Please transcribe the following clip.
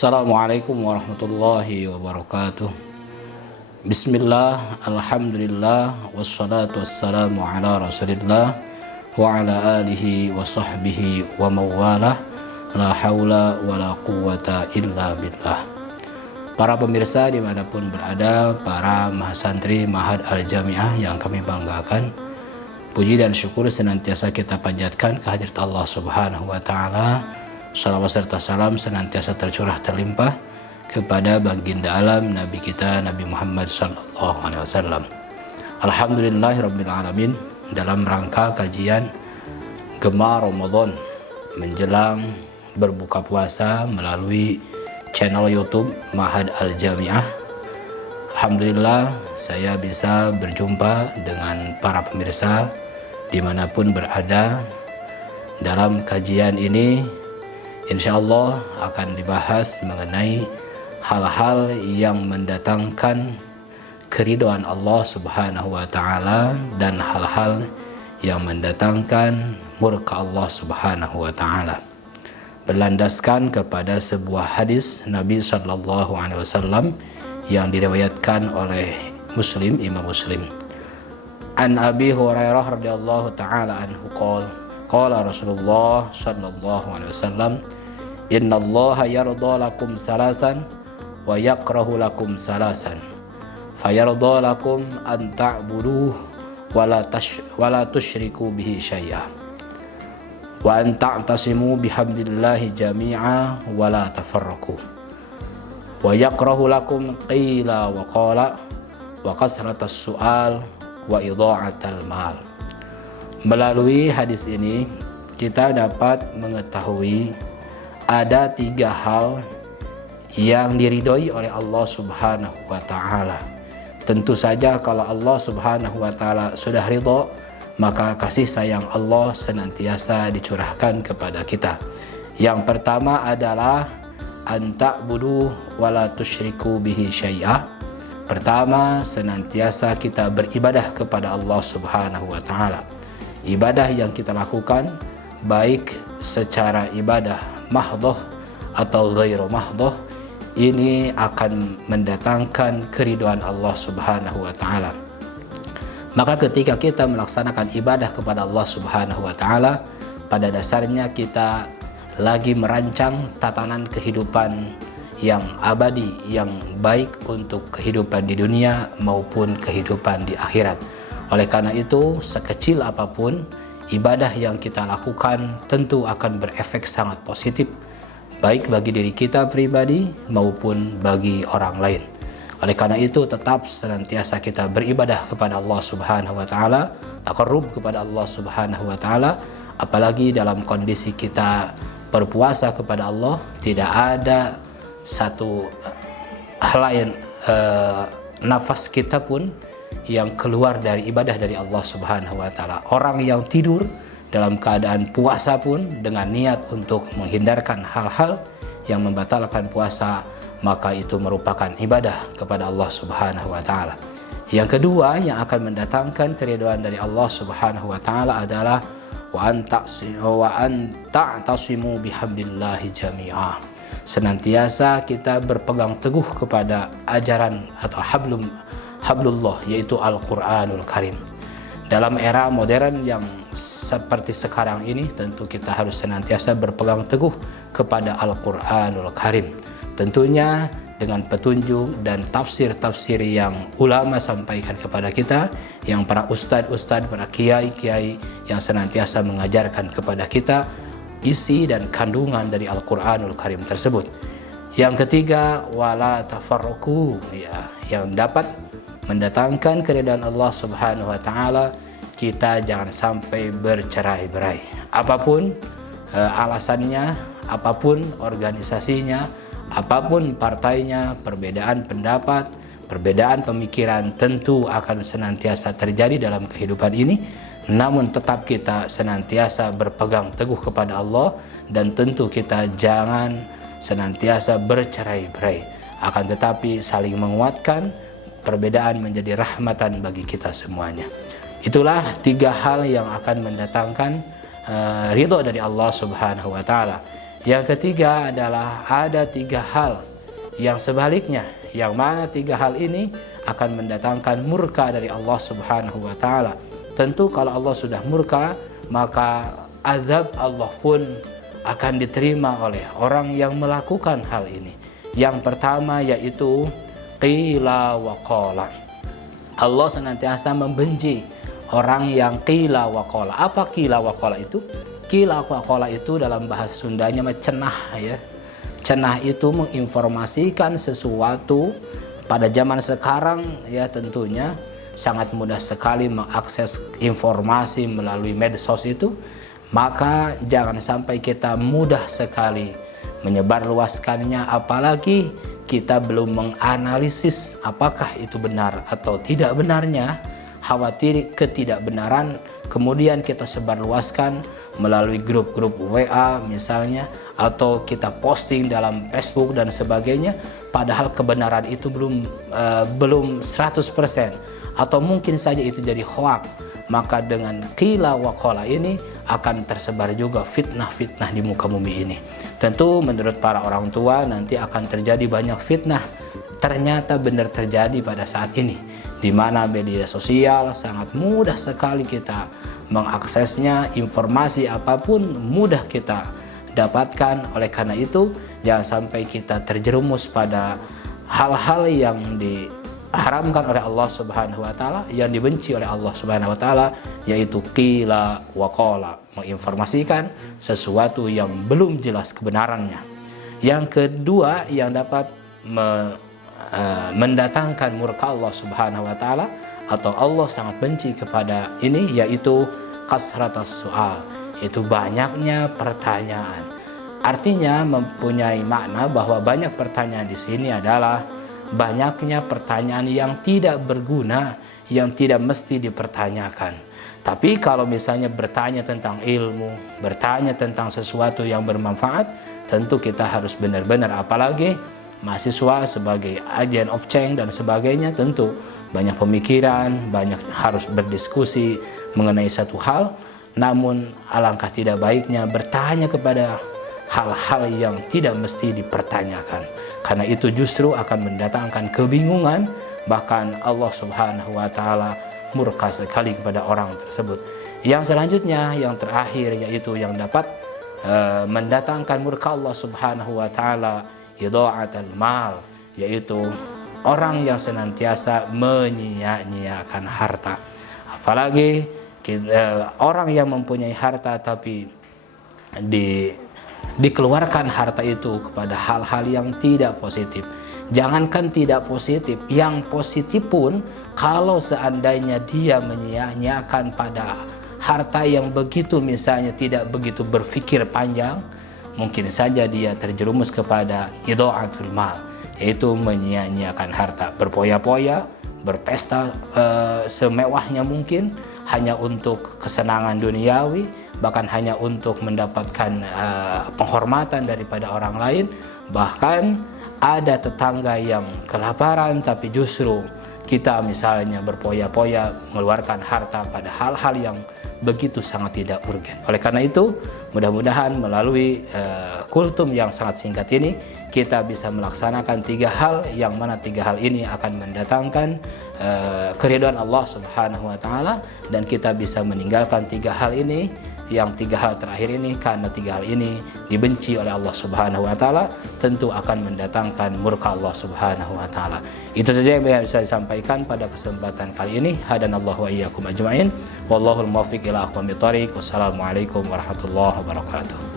Assalamualaikum warahmatullahi wabarakatuh. Bismillah, alhamdulillah, wassalatu wassalamu ala rasulillah wa ala alihi wa sahbihi wa mawalah. La hawla wa la quwwata illa billah. Para pemirsa dimanapun berada, para mahasantri Ma'had Al-Jami'ah yang kami banggakan, puji dan syukur senantiasa kita panjatkan kehadirat Allah Subhanahu wa Ta'ala. Salawat serta salam senantiasa tercurah terlimpah kepada baginda alam Nabi kita Nabi Muhammad sallallahu alaihi wasallam. Alhamdulillahirabbil alamin, dalam rangka kajian Gema Ramadan menjelang berbuka puasa melalui channel YouTube Ma'had Al-Jami'ah. Alhamdulillah saya bisa berjumpa dengan para pemirsa dimanapun berada. Dalam kajian ini InsyaAllah akan dibahas mengenai hal-hal yang mendatangkan keridhaan Allah Subhanahu wa Ta'ala dan hal-hal yang mendatangkan murka Allah Subhanahu wa Ta'ala, berlandaskan kepada sebuah hadis Nabi Sallallahu Alaihi Wasallam yang diriwayatkan oleh Imam Muslim. An Abi Hurairah radhiyallahu ta'ala anhu qala Rasulullah sallallahu alaihi wasallam, Inna Allaha yarda lakum salasan wa yakrahu lakum salasan. Fayarda lakum an ta'buduh wa la tusyriku bihi syai'a. Wa an ta'tasimu bihamdillahi jami'a wa la tafarraqu. Wa yakrahu lakum qila wa qala wa kasratas su'al wa idha'atal mal. Melalui hadis ini kita dapat mengetahui ada 3 hal yang diridhoi oleh Allah Subhanahu wa Ta'ala. Tentu saja kalau Allah Subhanahu wa Ta'ala sudah ridho, maka kasih sayang Allah senantiasa dicurahkan kepada kita. Yang pertama adalah an ta'budu wa la tusyriku bihi syai'a. Pertama, senantiasa kita beribadah kepada Allah Subhanahu wa Ta'ala. Ibadah yang kita lakukan baik secara ibadah mahdhah atau ghairu mahdhah, ini akan mendatangkan keridhaan Allah Subhanahu wa Ta'ala. Maka ketika kita melaksanakan ibadah kepada Allah Subhanahu wa Ta'ala, pada dasarnya kita lagi merancang tatanan kehidupan yang abadi, yang baik untuk kehidupan di dunia maupun kehidupan di akhirat. Oleh karena itu, sekecil apapun ibadah yang kita lakukan tentu akan berefek sangat positif, baik bagi diri kita pribadi maupun bagi orang lain. Oleh karena itu, tetap senantiasa kita beribadah kepada Allah Subhanahu wa Ta'ala, taqarrub kepada Allah Subhanahu wa Ta'ala, apalagi dalam kondisi kita berpuasa kepada Allah, tidak ada satu helai nafas kita pun yang keluar dari ibadah dari Allah Subhanahu wa Ta'ala. Orang yang tidur dalam keadaan puasa pun dengan niat untuk menghindarkan hal-hal yang membatalkan puasa, maka itu merupakan ibadah kepada Allah Subhanahu wa Ta'ala. Yang kedua yang akan mendatangkan keridhaan dari Allah Subhanahu wa Ta'ala adalah wa an ta'tasimu bihamdillahi jami'a. Senantiasa kita berpegang teguh kepada ajaran atau hablullah, yaitu Al-Quranul Karim. Dalam era modern yang seperti sekarang ini, tentu kita harus senantiasa berpegang teguh kepada Al-Quranul Karim. Tentunya dengan petunjuk dan tafsir-tafsir yang ulama sampaikan kepada kita, yang para ustadz-ustadz, para kiai-kiai yang senantiasa mengajarkan kepada kita isi dan kandungan dari Al-Quranul Karim tersebut. Yang ketiga, wala tafarruqu, yang dapat mendatangkan keridhaan Allah Subhanahu wa Ta'ala, kita jangan sampai bercerai-berai. Apapun alasannya, apapun organisasinya, apapun partainya, perbedaan pendapat, perbedaan pemikiran tentu akan senantiasa terjadi dalam kehidupan ini. Namun tetap kita senantiasa berpegang teguh kepada Allah, dan tentu kita jangan senantiasa bercerai-berai. Akan tetapi saling menguatkan, perbedaan menjadi rahmatan bagi kita semuanya. Itulah 3 hal yang akan mendatangkan ridho dari Allah Subhanahu wa Ta'ala. Yang ketiga adalah ada 3 hal yang sebaliknya, yang mana 3 hal ini akan mendatangkan murka dari Allah Subhanahu wa taala. Tentu kalau Allah sudah murka, maka azab Allah pun akan diterima oleh orang yang melakukan hal ini. Yang pertama yaitu qila wa qala. Allah senantiasa membenci orang yang qila wa qala. Apa qila wa qala itu? Qila wa qala itu dalam bahasa Sundanya cenah ya. Cenah itu menginformasikan sesuatu. Pada zaman sekarang ya tentunya sangat mudah sekali mengakses informasi melalui medsos itu, maka jangan sampai kita mudah sekali menyebarluaskannya, apalagi kita belum menganalisis apakah itu benar atau tidak benarnya. Khawatir ketidakbenaran kemudian kita sebarluaskan melalui grup-grup WA misalnya, atau kita posting dalam Facebook dan sebagainya, padahal kebenaran itu belum 100%, atau mungkin saja itu jadi hoax. Maka dengan qila wa qala ini akan tersebar juga fitnah-fitnah di muka bumi ini. Tentu menurut para orang tua nanti akan terjadi banyak fitnah. Ternyata benar terjadi pada saat ini, di mana media sosial sangat mudah sekali kita mengaksesnya, informasi apapun mudah kita dapatkan. Oleh karena itu jangan sampai kita terjerumus pada hal-hal yang diharamkan oleh Allah Subhanahu wa taala, yang dibenci oleh Allah Subhanahu wa taala, yaitu qila wa qala, menginformasikan sesuatu yang belum jelas kebenarannya. Yang kedua yang dapat mendatangkan murka Allah Subhanahu wa taala, atau Allah sangat benci kepada ini, yaitu kasratus soal, itu banyaknya pertanyaan. Artinya mempunyai makna bahwa banyak pertanyaan di sini adalah banyaknya pertanyaan yang tidak berguna, yang tidak mesti dipertanyakan. Tapi kalau misalnya bertanya tentang ilmu, bertanya tentang sesuatu yang bermanfaat, tentu kita harus benar-benar, apalagi mahasiswa sebagai agent of change dan sebagainya, tentu banyak pemikiran, banyak harus berdiskusi mengenai satu hal. Namun alangkah tidak baiknya bertanya kepada hal-hal yang tidak mesti dipertanyakan, karena itu justru akan mendatangkan kebingungan, bahkan Allah Subhanahu wa taala murka sekali kepada orang tersebut. Yang selanjutnya, yang terakhir, yaitu yang dapat mendatangkan murka Allah Subhanahu wa taala, idha'atul mal, yaitu orang yang senantiasa menyia-nyiakan harta. Apalagi orang yang mempunyai harta tapi dikeluarkan harta itu kepada hal-hal yang tidak positif. Jangankan tidak positif, yang positif pun kalau seandainya dia menyia-nyiakan pada harta yang begitu, misalnya tidak begitu berpikir panjang, mungkin saja dia terjerumus kepada idha'atul mal, yaitu menyia-nyiakan harta, berpoya-poya, berpesta semewahnya mungkin hanya untuk kesenangan duniawi, bahkan hanya untuk mendapatkan penghormatan daripada orang lain. Bahkan ada tetangga yang kelaparan, tapi justru kita misalnya berpoya-poya mengeluarkan harta pada hal-hal yang begitu sangat tidak urgen. Oleh karena itu, mudah-mudahan melalui kultum yang sangat singkat ini kita bisa melaksanakan 3 hal, yang mana 3 hal ini akan mendatangkan keridhaan Allah Subhanahu wa taala, dan kita bisa meninggalkan 3 hal ini, yang 3 hal terakhir ini, karena 3 hal ini dibenci oleh Allah Subhanahu wa taala, tentu akan mendatangkan murka Allah Subhanahu wa taala. Itu saja yang bisa disampaikan pada kesempatan kali ini. Hadanallahu wa iyyakum ajma'in. Wallahul muwaffiq ila aqwamit thoriq. Wassalamualaikum warahmatullahi wabarakatuh.